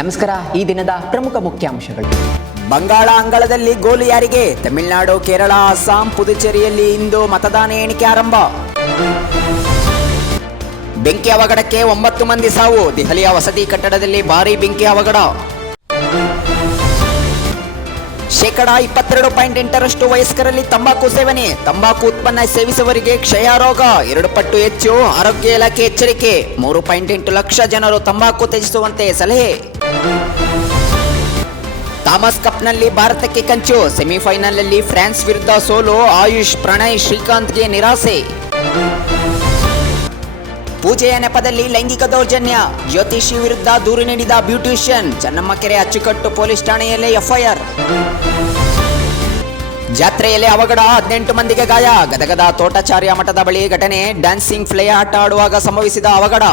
ನಮಸ್ಕಾರ. ಈ ದಿನದ ಪ್ರಮುಖ ಮುಖ್ಯಾಂಶಗಳು. ಬಂಗಾಳ ಅಂಗಳದಲ್ಲಿ ಗೋಲು ಯಾರಿಗೆ? ತಮಿಳುನಾಡು, ಕೇರಳ, ಅಸ್ಸಾಂ, ಪುದುಚೇರಿಯಲ್ಲಿ ಇಂದು ಮತದಾನ ಎಣಿಕೆ ಆರಂಭ. ಬೆಂಕಿ ಅವಘಡಕ್ಕೆ 9 ಮಂದಿ ಸಾವು. ದೆಹಲಿಯ ವಸತಿ ಕಟ್ಟಡದಲ್ಲಿ ಭಾರೀ ಬೆಂಕಿ ಅವಘಡ. 22.8% ವಯಸ್ಕರಲ್ಲಿ ತಂಬಾಕು ಸೇವನೆ. ತಂಬಾಕು ಉತ್ಪನ್ನ ಸೇವಿಸುವವರಿಗೆ ಕ್ಷಯ ರೋಗ 2 ಪಟ್ಟು ಹೆಚ್ಚು. ಆರೋಗ್ಯ ಇಲಾಖೆ ಎಚ್ಚರಿಕೆ. 3.8 ಲಕ್ಷ ಜನರು ತಂಬಾಕು ತ್ಯಜಿಸುವಂತೆ ಸಲಹೆ. ಥಾಮಸ್ ಕಪ್ನಲ್ಲಿ ಭಾರತಕ್ಕೆ ಕಂಚು. ಸೆಮಿಫೈನಲ್ನಲ್ಲಿ ಫ್ರಾನ್ಸ್ ವಿರುದ್ಧ ಸೋಲು. ಆಯುಷ್, ಪ್ರಣಯ್, ಶ್ರೀಕಾಂತ್ಗೆ ನಿರಾಸೆ. ಪೂಜೆಯ ನೆಪದಲ್ಲಿ ಲೈಂಗಿಕ ದೌರ್ಜನ್ಯ. ಜ್ಯೋತಿಷಿ ವಿರುದ್ಧ ದೂರು ನೀಡಿದ ಬ್ಯೂಟಿಷಿಯನ್. ಚನ್ನಮ್ಮಕೆರೆ ಅಚ್ಚುಕಟ್ಟು ಪೊಲೀಸ್ ಠಾಣೆಯಲ್ಲಿ ಎಫ್ಐಆರ್. ಜಾತ್ರೆಯಲ್ಲಿ ಅವಘಡ, 18 ಮಂದಿಗೆ ಗಾಯ. ಗದಗದ ತೋಟಚಾರ್ಯ ಮಠದ ಬಳಿ ಘಟನೆ. ಡ್ಯಾನ್ಸಿಂಗ್ ಫ್ಲೈ ಆಟ ಆಡುವಾಗ ಸಂಭವಿಸಿದ ಅವಘಡ.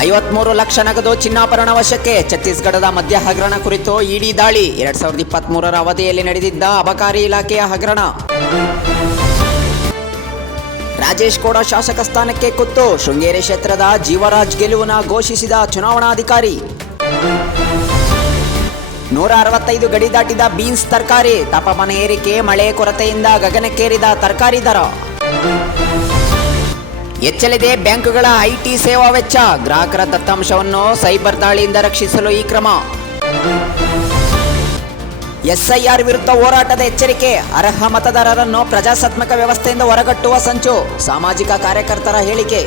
53 ಲಕ್ಷ ನಗದು ಚಿನ್ನಾಭರಣ ವಶಕ್ಕೆ. ಛತ್ತೀಸ್ಗಢದ ಮದ್ಯ ಹಗರಣ ಕುರಿತು ಇಡಿ ದಾಳಿ. 2023ರ ಅವಧಿಯಲ್ಲಿ ನಡೆದಿದ್ದ ಅಬಕಾರಿ ಇಲಾಖೆಯ ಹಗರಣ. ರಾಜೇಶ್ ಕೂಡ ಶಾಸಕ ಸ್ಥಾನಕ್ಕೆ ಕುತ್ತು. ಶೃಂಗೇರಿ ಕ್ಷೇತ್ರದ ಜೀವರಾಜ್ ಗೆಲುವಿನ ಘೋಷಿಸಿದ ಚುನಾವಣಾಧಿಕಾರಿ. 165 ಗಡಿ ದಾಟಿದ ಬೀನ್ಸ್ ತರಕಾರಿ. ತಾಪಮಾನ ಏರಿಕೆ, ಮಳೆ ಕೊರತೆಯಿಂದ ಗಗನಕ್ಕೇರಿದ ತರಕಾರಿ ದರ. ಹೆಚ್ಚಲಿದೆ ಬ್ಯಾಂಕುಗಳ ಐಟಿ ಸೇವಾ ವೆಚ್ಚ. ಗ್ರಾಹಕರ ದತ್ತಾಂಶವನ್ನು ಸೈಬರ್ ದಾಳಿಯಿಂದ ರಕ್ಷಿಸಲು ಈ ಕ್ರಮ. ಎಸ್ಐಆರ್ ವಿರುದ್ಧ ಹೋರಾಟದ ಎಚ್ಚರಿಕೆ. ಅರ್ಹ ಮತದಾರರನ್ನು ಪ್ರಜಾಸತ್ತಾತ್ಮಕ ವ್ಯವಸ್ಥೆಯಿಂದ ಹೊರಗಟ್ಟುವ ಸಂಚು. ಸಾಮಾಜಿಕ ಕಾರ್ಯಕರ್ತರ ಹೇಳಿಕೆ.